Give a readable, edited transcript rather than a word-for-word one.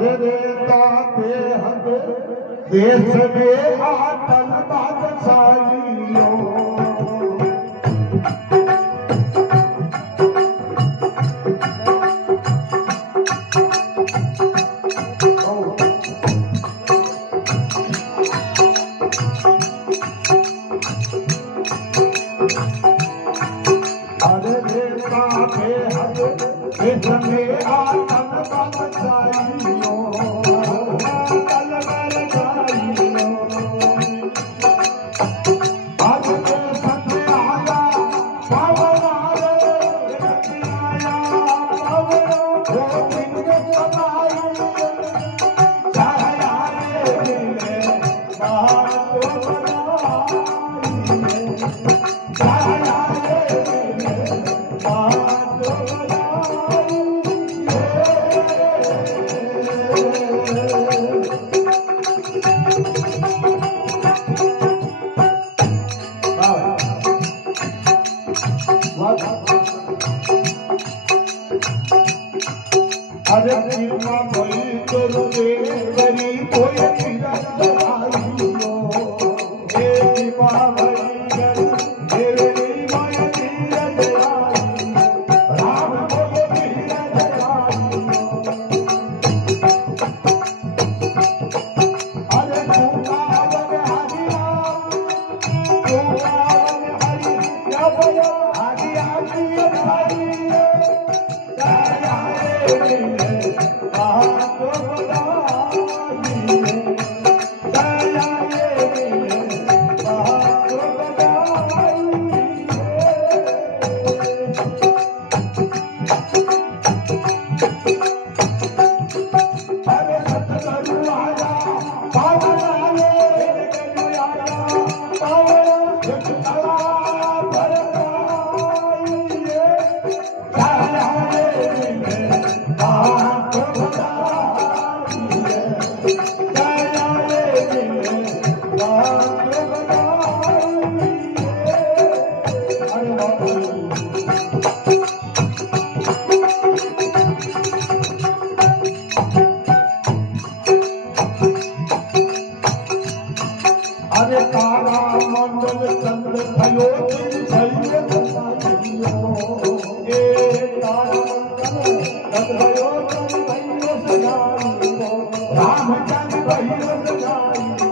अरे रेता पे हद देश में आतन बादशाहियों अरे रेता पे हद देश में आतन बादशाहियों अरे कृपा कोई करो देवरी कोई फिरंदाइयो हे कृपा भई करो देवरी कोई फिरंदाइयो राम कोई फिरंदाइयो अरे चुकावन हरि राम चुकावन हरि या बोलो हरि आदि भाई अरे तारा मंडल चंद्र भयो भैया ए तारा मंडल चंद्र भयो भैया राम चंद्र भयो